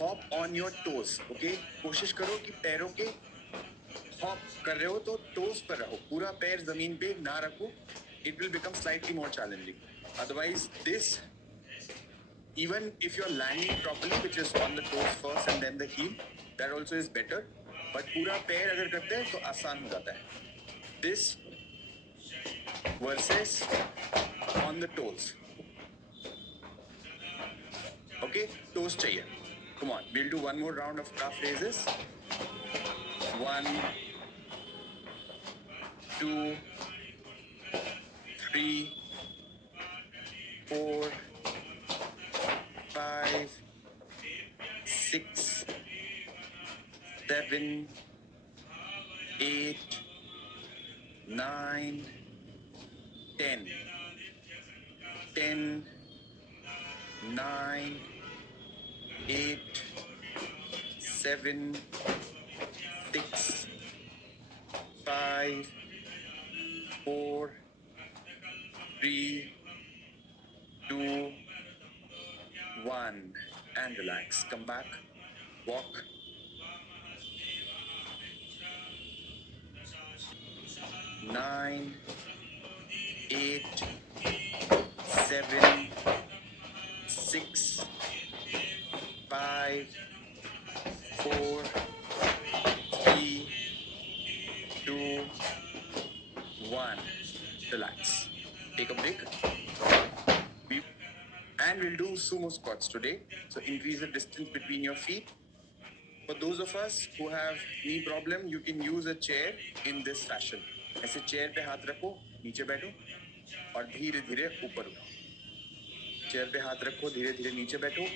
Hop on your toes. Okay, कोशिश करो कि पैरों के हॉप कर रहे हो तो टोज पर रहो, पूरा पैर जमीन पे ना रखो. It will become slightly more challenging. Otherwise, this, even if you're landing properly, which is on the toes first and then the heel, that also is better. But पूरा पैर अगर करते हैं तो आसान हो जाता है. This versus on the toes. Okay, toes चाहिए. Come on, we'll do one more round of calf raises. 1, 2, 3, 4, 5, 6, 7, 8, 9, 10. 10, 9, 8, 7, 6, 5, 4, 3, 2, 1. And relax. Come back. Walk. 9, 8, 7, 6, 5, 4, 3, 2, 1. Relax. Take a break. And we'll do sumo squats today. So increase the distance between your feet. For those of us who have knee problem, you can use a chair in this fashion. ऐसे chair पे हाथ रखो, नीचे बैठो और धीरे धीरे ऊपर उठो. चेयर पे हाथ रखो, धीरे धीरे नीचे बैठो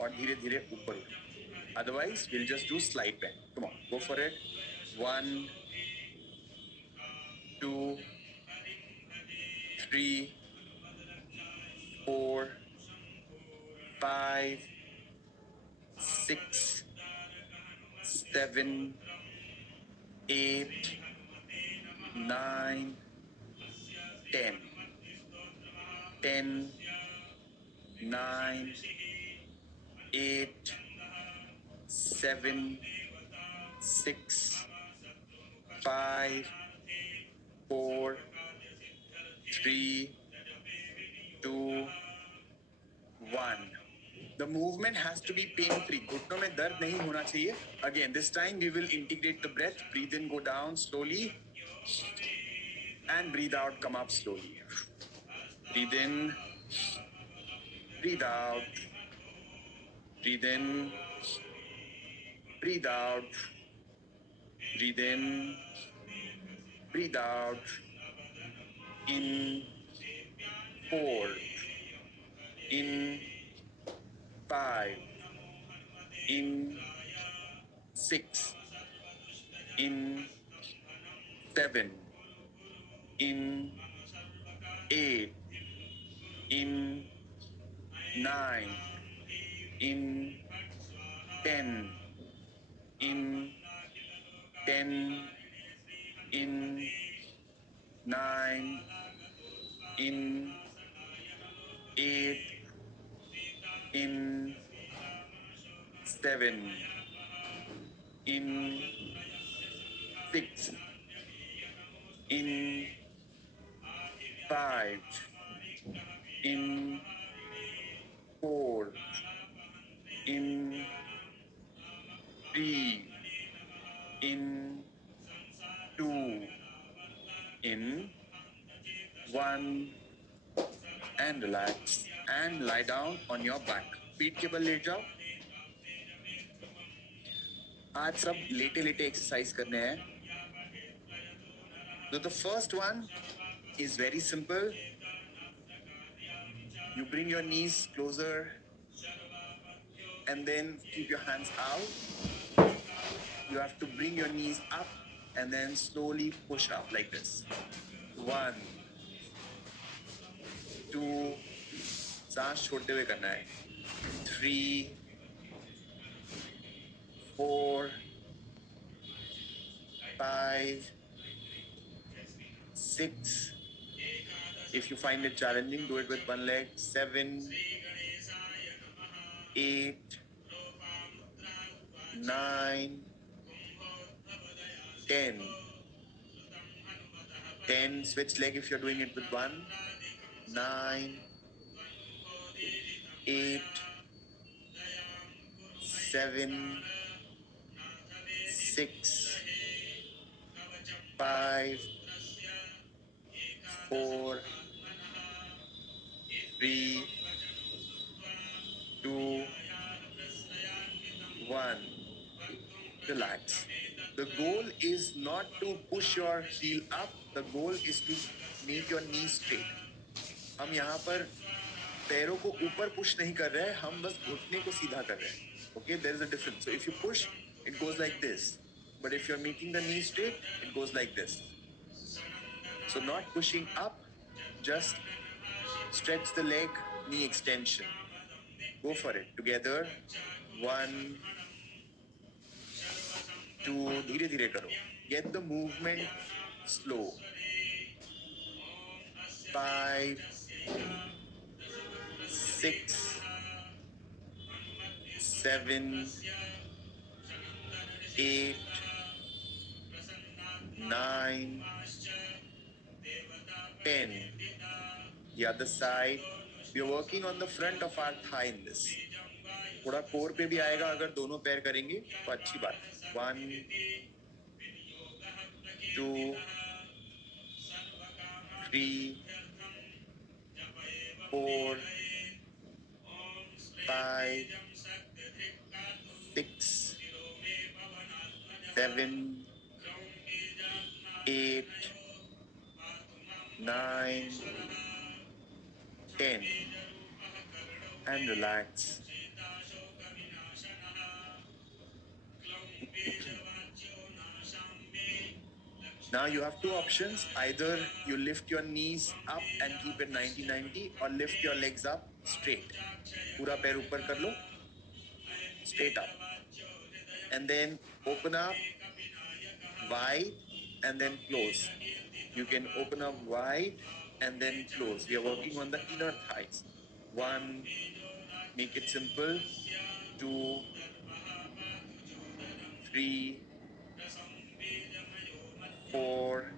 और धीरे धीरे ऊपर उठो. Otherwise, we'll just do slide bend. Come on, go for it. 1, 2, 3, 4, 5, 6, 7, 8, 9, 10. 10, 9, 8, 7, 6, 5, 4, 3, 2, 1. The movement has to be pain-free. घुटनों में दर्द नहीं होना चाहिए. Again, this time we will integrate the breath. Breathe in, go down slowly. And breathe out, come up slowly. Breathe in. Breathe out. Breathe in. Breathe out. Breathe in. Breathe out. In. 4. In. 5. In. 6. In. 7. In. 8. In. 9. In. 10. In. 10. In. 9. In. 8. In. 7. In. 6. In. 5. In. 4. In. 3. In. 2. In. 1. And relax. And lie down on your back. पीठ के बल late जाओ. आज सब लेटे लेटे exercise करने हैं. So the first one is very simple. You bring your knees closer and then keep your hands out. You have to bring your knees up and then slowly push up like this. 1, 2, सांस छोड़ते हुए करना है. 3, 4, 5, 6. If you find it challenging, do it with one leg. 7, 8, 9, 10. 10, switch leg if you're doing it with 1. 9, 8, 7, 6, 5, 4, 3, 2, 1. Relax. The goal is not to push your heel up. The goal is to make your knee straight. हम यहाँ पर पैरों को ऊपर push नहीं कर रहे हैं, हम बस घुटने को सीधा कर रहे हैं. Okay, there is a difference. So if you push, it goes like this. But if you're making the knee straight, it goes like this. So not pushing up, just stretch the leg, knee extension. Go for it. Together. 1, 2, धीरे धीरे करो. Get the movement slow. 5, 6, 7, 8, 9, 10. The other side. We are working on the front of our thigh in this. थोड़ा core पे भी आएगा अगर दोनों पैर करेंगे तो अच्छी बात. 1, 2, 3, 4, 5, 6, 7, 8, 9, 10. And relax. Now you have two options. Either you lift your knees up and keep it 90-90, or lift your legs up straight. पूरा पैर ऊपर कर लो. Straight up. And then open up wide and then close. You can open up wide and then close. We are working on the inner thighs. 1, make it simple. 2, 3, 4,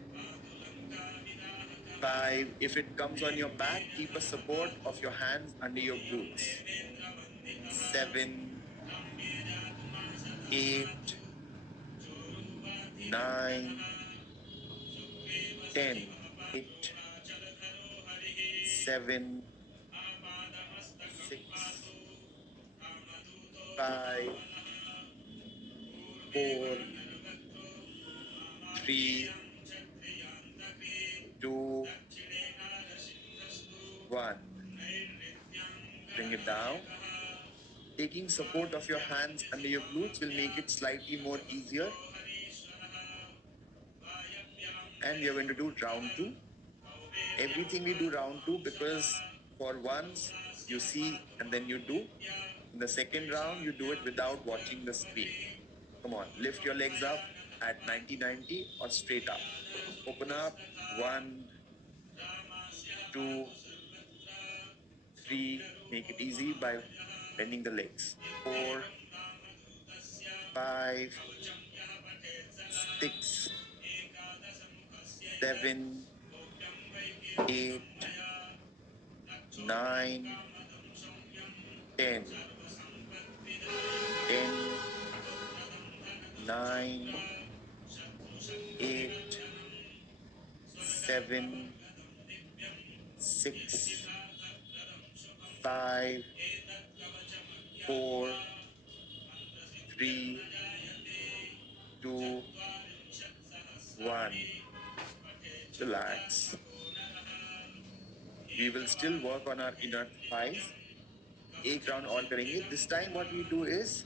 5. If it comes on your back, keep a support of your hands under your glutes. 7, 8, 9, 10. 8, 7, 6, 5, 4, 3, 2, 1. Bring it down. Taking support of your hands under your glutes will make it slightly more easier. And we are going to do round 2. Everything we do round 2 because for once you see and then you do. In the second round, you do it without watching the screen. Come on, lift your legs up at 90-90 or straight up. Open up. 1, 2, 3. Make it easy by bending the legs. 4, 5, 6, 7, 8, 9, 10. 10, 9, 8, 7, 6, 5, 4, 3, 2, 1. Relax. We will still work on our inner thighs. एक round और करेंगे. This time what we do is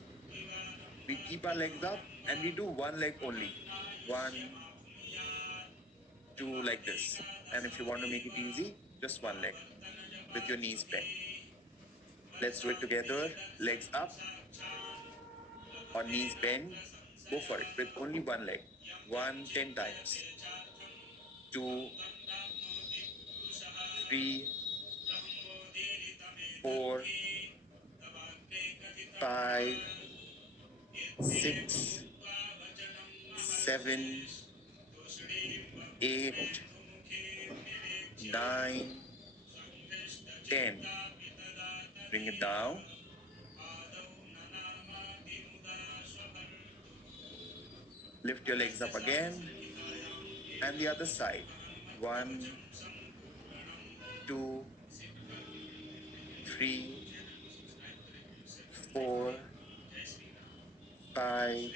we keep our legs up and we do one leg only. 1, 2 like this. And if you want to make it easy, just one leg with your knees bent. Let's do it together. Legs up or knees bent. Go for it with only one leg. 1, 10 times. 2, 3, 4, 5, 6, 7, 8, 9, 10. Bring it down. Lift your legs up again. And the other side. 1, 2, 3, 4, 5,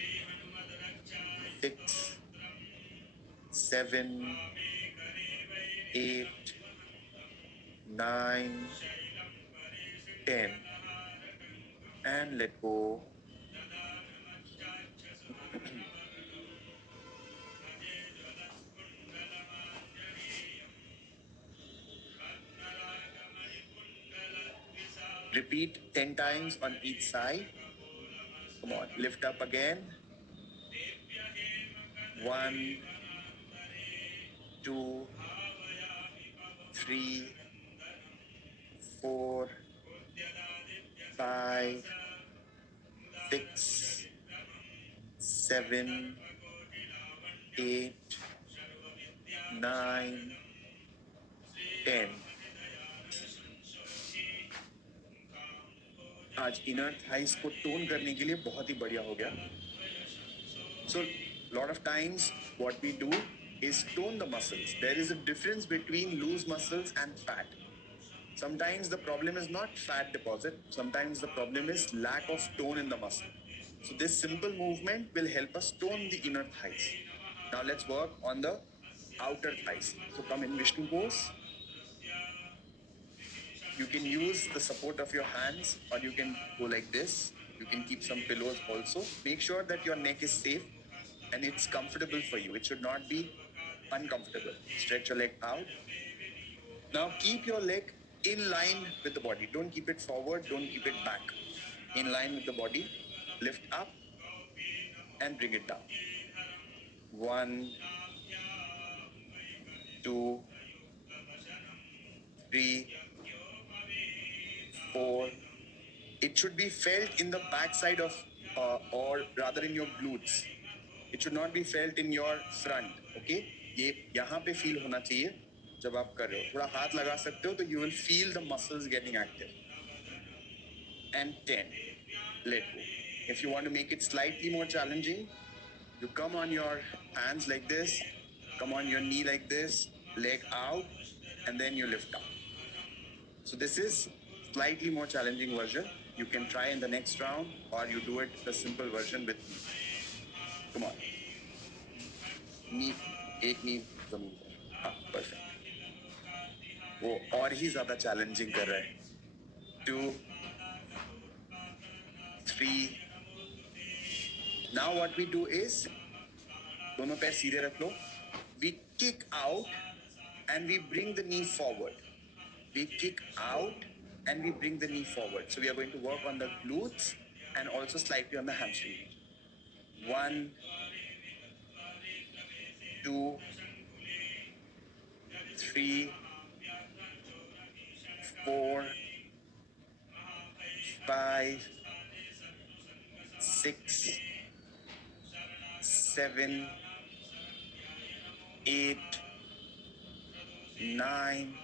6, 7, 8, 9, 10. And let go. Repeat 10 times on each side. Come on, lift up again. 1, 2, 3, 4, 5, 6, 7, 8, 9, 10. आज inner thighs को tone करने के लिए बहुत ही बढ़िया हो गया. So, lot of times what we do is tone the muscles. There is a difference between loose muscles and fat. Sometimes the problem is not fat deposit. Sometimes the problem is lack of tone in the muscle. So this simple movement will help us tone the inner thighs. Now let's work on the outer thighs. So come in Vishnu pose. You can use the support of your hands or you can go like this. You can keep some pillows also. Make sure that your neck is safe and it's comfortable for you. It should not be uncomfortable. Stretch your leg out. Now keep your leg in line with the body. Don't keep it forward, don't keep it back. In line with the body. Lift up and bring it down. 1, 2, 3, 4. It should be felt in the backside of, or rather in your glutes. It should not be felt in your front. Okay? ये यहाँ पे feel होना चाहिए जब आप कर रहे हो. थोड़ा हाथ लगा सकते हो तो you will feel the muscles getting active. And 10. Let go. If you want to make it slightly more challenging, you come on your hands like this, come on your knee like this, leg out, and then you lift up. So this is slightly more challenging version. You can try in the next round or you do it the simple version with me. Come on. Knee, एक knee जमीन पर. हाँ, perfect. वो और ही ज़्यादा challenging कर रहा है. 2, 3. Now what we do is दोनों पैर सीधे रख लो. We kick out and we bring the knee forward. We kick out and we bring the knee forward. So we are going to work on the glutes and also slightly on the hamstring. 1, 2, 3, 4, 5, 6, 7, 8, 9,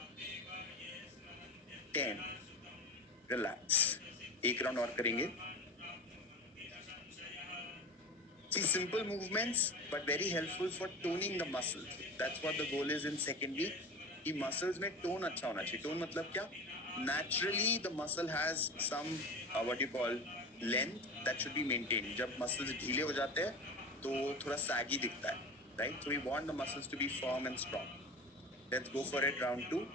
10. Relax. एक round और करेंगे. See, simple movements, but very helpful for toning the muscles. That's what the goal is in second week. कि muscles में tone अच्छा होना चाहिए. Tone मतलब क्या? Naturally, the muscle has some what you call length that should be maintained. जब muscles ढीले हो जाते हैं, तो थोड़ा saggy दिखता है, right? So we want the muscles to be firm and strong. Let's go for it. Round 2.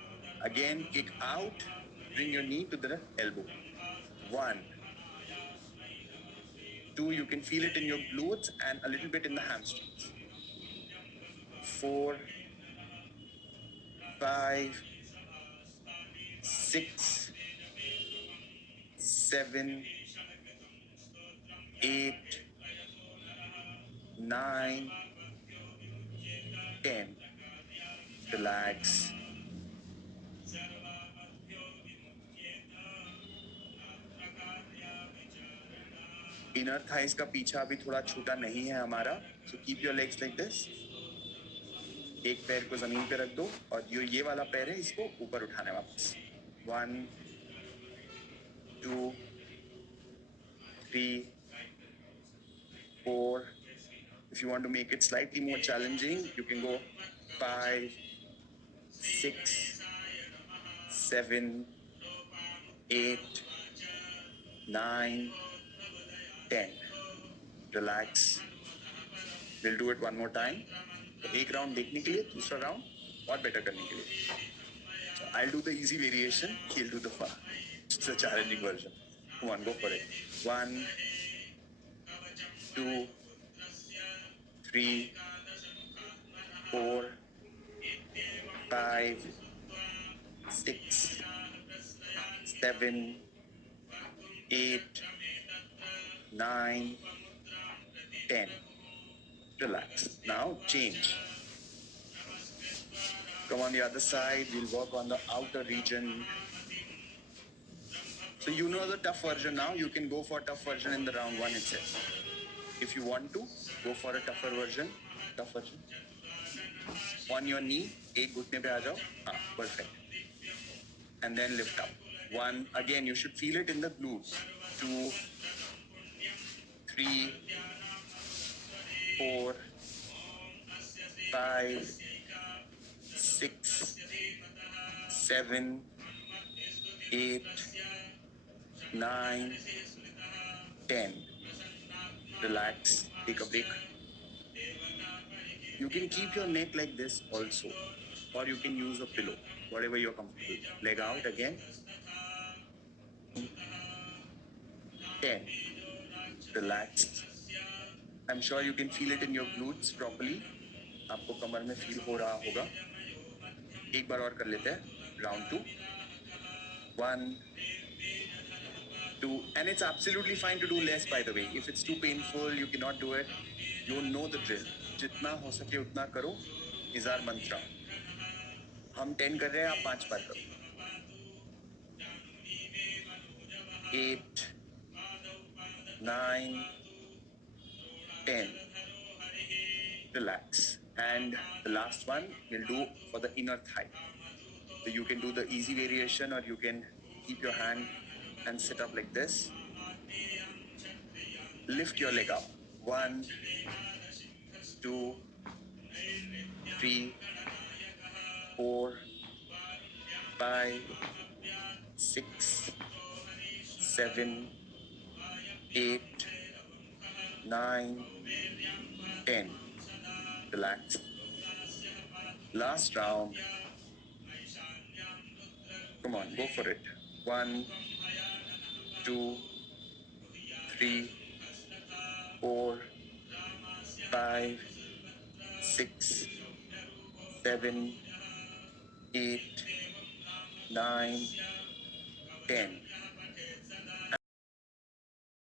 Again, kick out. Bring your knee to the elbow. 1, 2, you can feel it in your glutes and a little bit in the hamstrings. 4, 5, 6, 7, 8, 9, 10. Relax. Inner thighs का पीछा अभी थोड़ा छूटा नहीं है हमारा, so keep your legs like this. एक पैर को जमीन पे रख दो और ये वाला पैर है, इसको ऊपर उठाना है वापस। 1 2 3 4. If you want to make it slightly more challenging, you can go 5 6 7 8 9 10. Relax. We'll do it one more time. तो एक राउंड देखने के लिए, दूसरा राउंड और बेटर करने के लिए. So I'll do the easy variation. He'll do the it's a challenging version. Come on, go for it. 1 2 3 4 5 6 7 8 9 10. Relax. Now change. Come on the other side. We'll work on the outer region. So you know the tough version now. You can go for tough version in the round 1 itself. If you want to, go for a tougher version. Tough version. On your knee, एक घुटने पे आ जाओ. Perfect. And then lift up. 1. Again, you should feel it in the glutes. 2 3 4 5 6 7 8 9 10. Relax. Take a break. You can keep your neck like this also, or you can use a pillow, whatever you're comfortable. Leg out again. 10. Relax. I'm sure you can feel it in your glutes properly. आपको कमर में feel हो रहा होगा. एक बार और कर लेते हैं. Round 2. 1 2. And it's absolutely fine to do less, by the way. If it's too painful, you cannot do it. You know the drill. जितना हो सके उतना करो. is our mantra. हम 10 कर रहे हैं, आप 5 बार करो. 8 9 10. Relax. And the last one we'll do for the inner thigh. So you can do the easy variation, or you can keep your hand and sit up like this. Lift your leg up. 1 2 3 4 5 6 7 8 9 10. Relax. Last round. Come on, go for it. 1 2 3 4 5 6 7 8 9 10.